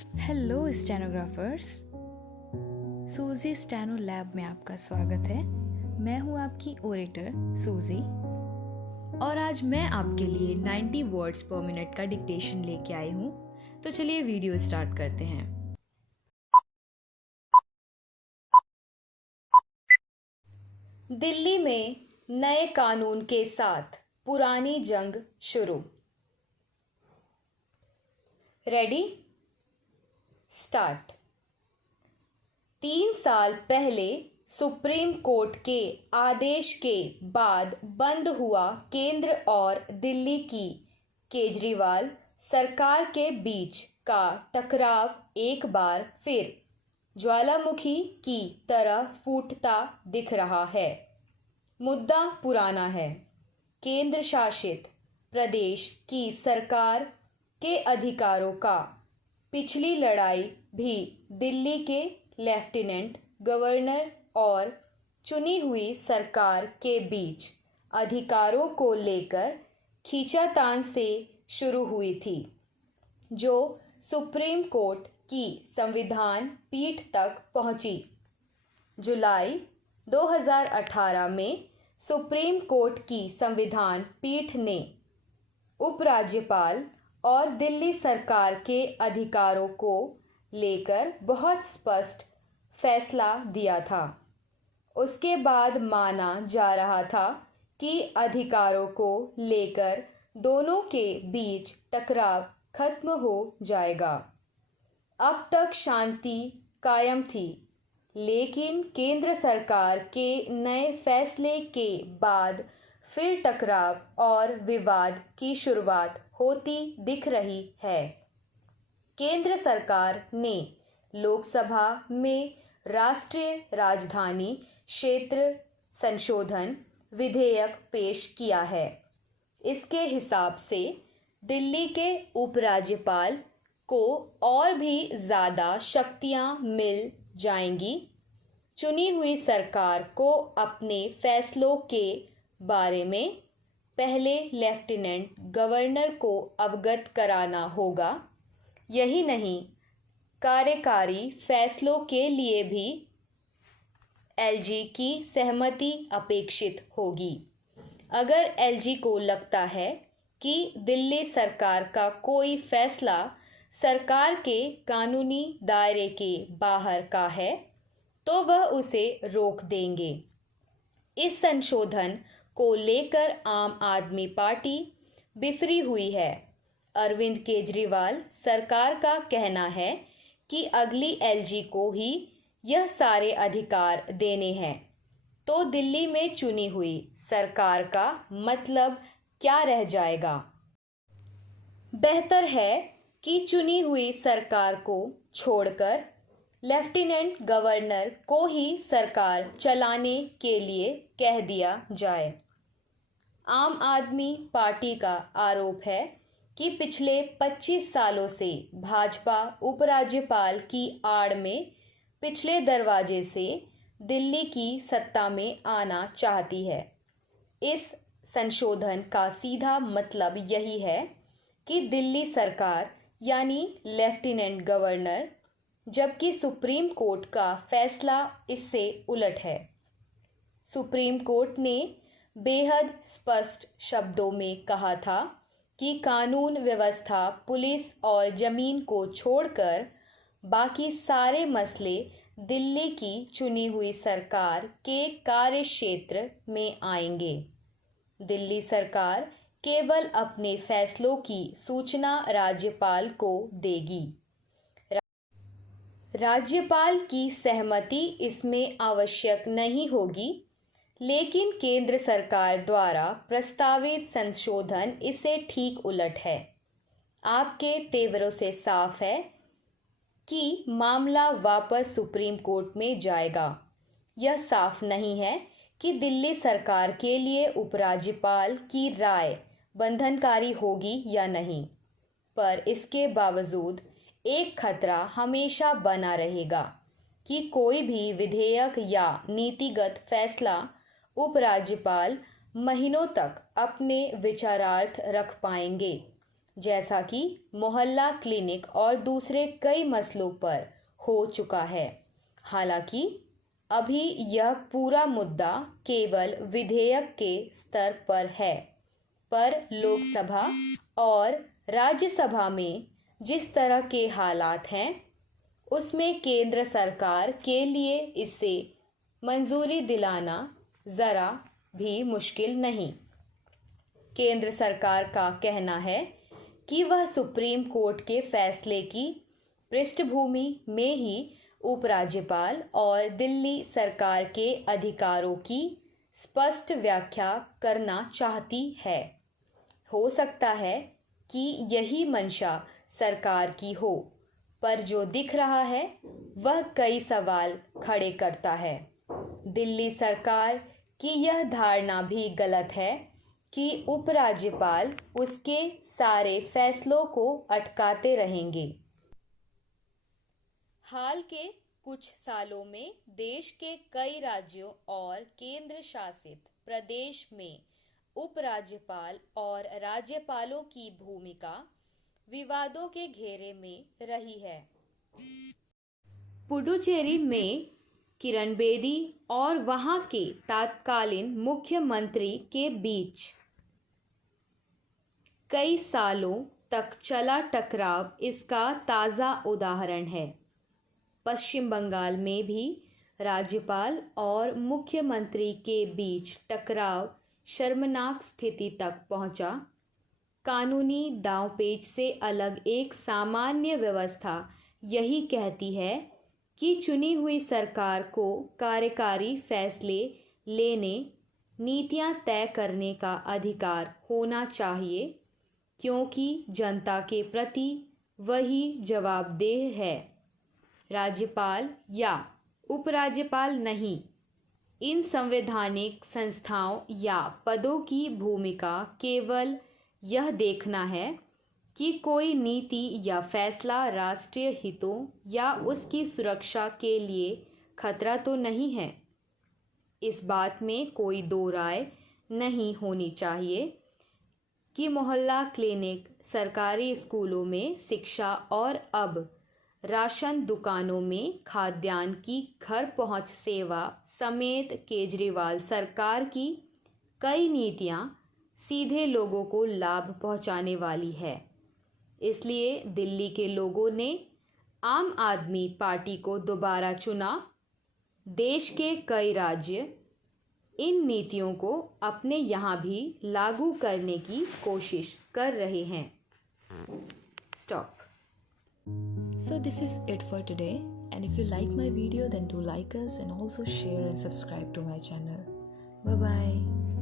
Hello stenographers. सूजी steno lab में आपका स्वागत है। मैं हूं आपकी ओरेटर सूजी और आज मैं आपके लिए 90 वर्ड्स पर मिनट का डिक्टेशन लेके आई हूं। तो चलिए वीडियो स्टार्ट करते हैं। दिल्ली में नए कानून के साथ पुरानी जंग शुरू। Ready, start. 3 साल पहले सुप्रीम कोर्ट के आदेश के बाद बंद हुआ केंद्र और दिल्ली की केजरीवाल सरकार के बीच का टकराव एक बार फिर ज्वालामुखी की तरह फूटता दिख रहा है। मुद्दा पुराना है। केंद्र शासित प्रदेश की सरकार के अधिकारों का पिछली लड़ाई भी दिल्ली के लेफ्टिनेंट गवर्नर और चुनी हुई सरकार के बीच अधिकारों को लेकर खींचातान से शुरू हुई थी, जो सुप्रीम कोर्ट की संविधान पीठ तक पहुंची। जुलाई 2018 में सुप्रीम कोर्ट की संविधान पीठ ने उपराज्यपाल और दिल्ली सरकार के अधिकारों को लेकर बहुत स्पष्ट फैसला दिया था। उसके बाद माना जा रहा था कि अधिकारों को लेकर दोनों के बीच टकराव खत्म हो जाएगा। अब तक शांति कायम थी, लेकिन केंद्र सरकार के नए फैसले के बाद फिर टकराव और विवाद की शुरुआत होती दिख रही है। केंद्र सरकार ने लोकसभा में राष्ट्रीय राजधानी क्षेत्र संशोधन विधेयक पेश किया है। इसके हिसाब से दिल्ली के उपराज्यपाल को और भी ज़्यादा शक्तियां मिल जाएंगी। चुनी हुई सरकार को अपने फैसलों के बारे में पहले लेफ्टिनेंट गवर्नर को अवगत कराना होगा। यही नहीं, कार्यकारी फैसलों के लिए भी एलजी की सहमति अपेक्षित होगी। अगर एलजी को लगता है कि दिल्ली सरकार का कोई फैसला सरकार के कानूनी दायरे के बाहर का है, तो वह उसे रोक देंगे। इस संशोधन को लेकर आम आदमी पार्टी बिफरी हुई है। अरविंद केजरीवाल सरकार का कहना है कि अगली एलजी को ही यह सारे अधिकार देने हैं। तो दिल्ली में चुनी हुई सरकार का मतलब क्या रह जाएगा? बेहतर है कि चुनी हुई सरकार को छोड़कर लेफ्टिनेंट गवर्नर को ही सरकार चलाने के लिए कह दिया जाए। आम आदमी पार्टी का आरोप है कि पिछले 25 सालों से भाजपा उपराज्यपाल की आड़ में पिछले दरवाजे से दिल्ली की सत्ता में आना चाहती है। इस संशोधन का सीधा मतलब यही है कि दिल्ली सरकार यानी लेफ्टिनेंट गवर्नर, जबकि सुप्रीम कोर्ट का फैसला इससे उलट है। सुप्रीम कोर्ट ने बेहद स्पष्ट शब्दों में कहा था कि कानून व्यवस्था, पुलिस और जमीन को छोड़कर बाकी सारे मसले दिल्ली की चुनी हुई सरकार के कार्य क्षेत्र में आएंगे। दिल्ली सरकार केवल अपने फैसलों की सूचना राज्यपाल को देगी। राज्यपाल की सहमति इसमें आवश्यक नहीं होगी, लेकिन केंद्र सरकार द्वारा प्रस्तावित संशोधन इससे ठीक उलट है। आपके तेवरों से साफ है कि मामला वापस सुप्रीम कोर्ट में जाएगा। यह साफ नहीं है कि दिल्ली सरकार के लिए उपराज्यपाल की राय बंधनकारी होगी या नहीं, पर इसके बावजूद एक खतरा हमेशा बना रहेगा कि कोई भी विधेयक या नीतिगत फैसला उपराज्यपाल महीनों तक अपने विचारार्थ रख पाएंगे, जैसा कि मोहल्ला क्लिनिक और दूसरे कई मसलों पर हो चुका है। हालांकि अभी यह पूरा मुद्दा केवल विधेयक के स्तर पर है, पर लोकसभा और राज्यसभा में जिस तरह के हालात हैं उसमें केंद्र सरकार के लिए इसे मंजूरी दिलाना ज़रा भी मुश्किल नहीं। केंद्र सरकार का कहना है कि वह सुप्रीम कोर्ट के फैसले की पृष्ठभूमि में ही उपराज्यपाल और दिल्ली सरकार के अधिकारों की स्पष्ट व्याख्या करना चाहती है। हो सकता है कि यही मंशा सरकार की हो, पर जो दिख रहा है वह कई सवाल खड़े करता है। दिल्ली सरकार की यह धारणा भी गलत है कि उपराज्यपाल उसके सारे फैसलों को अटकाते रहेंगे। हाल के कुछ सालों में देश के कई राज्यों और केंद्र शासित प्रदेश में उपराज्यपाल और राज्यपालों की भूमिका विवादों के घेरे में रही है। पुडुचेरी में किरण बेदी और वहां के तत्कालीन मुख्यमंत्री के बीच कई सालों तक चला टकराव इसका ताज़ा उदाहरण है। पश्चिम बंगाल में भी राज्यपाल और मुख्यमंत्री के बीच टकराव शर्मनाक स्थिति तक पहुंचा। कानूनी दांवपेच से अलग एक सामान्य व्यवस्था यही कहती है कि चुनी हुई सरकार को कार्यकारी फैसले लेने, नीतियां तय करने का अधिकार होना चाहिए, क्योंकि जनता के प्रति वही जवाबदेह है, राज्यपाल या उपराज्यपाल नहीं। इन संवैधानिक संस्थाओं या पदों की भूमिका केवल यह देखना है कि कोई नीति या फैसला राष्ट्रीय हितों या उसकी सुरक्षा के लिए खतरा तो नहीं है। इस बात में कोई दो राय नहीं होनी चाहिए कि मोहल्ला क्लिनिक, सरकारी स्कूलों में शिक्षा और अब राशन दुकानों में खाद्यान्न की घर पहुंच सेवा समेत केजरीवाल सरकार की कई नीतियां सीधे लोगों को लाभ पहुंचाने वाली है। इसलिए दिल्ली के लोगों ने आम आदमी पार्टी को दोबारा चुना। देश के कई राज्य इन नीतियों को अपने यहाँ भी लागू करने की कोशिश कर रहे हैं। Stop. So this is it for today, and if you like my video then do like us and also share and subscribe to my channel. Bye bye.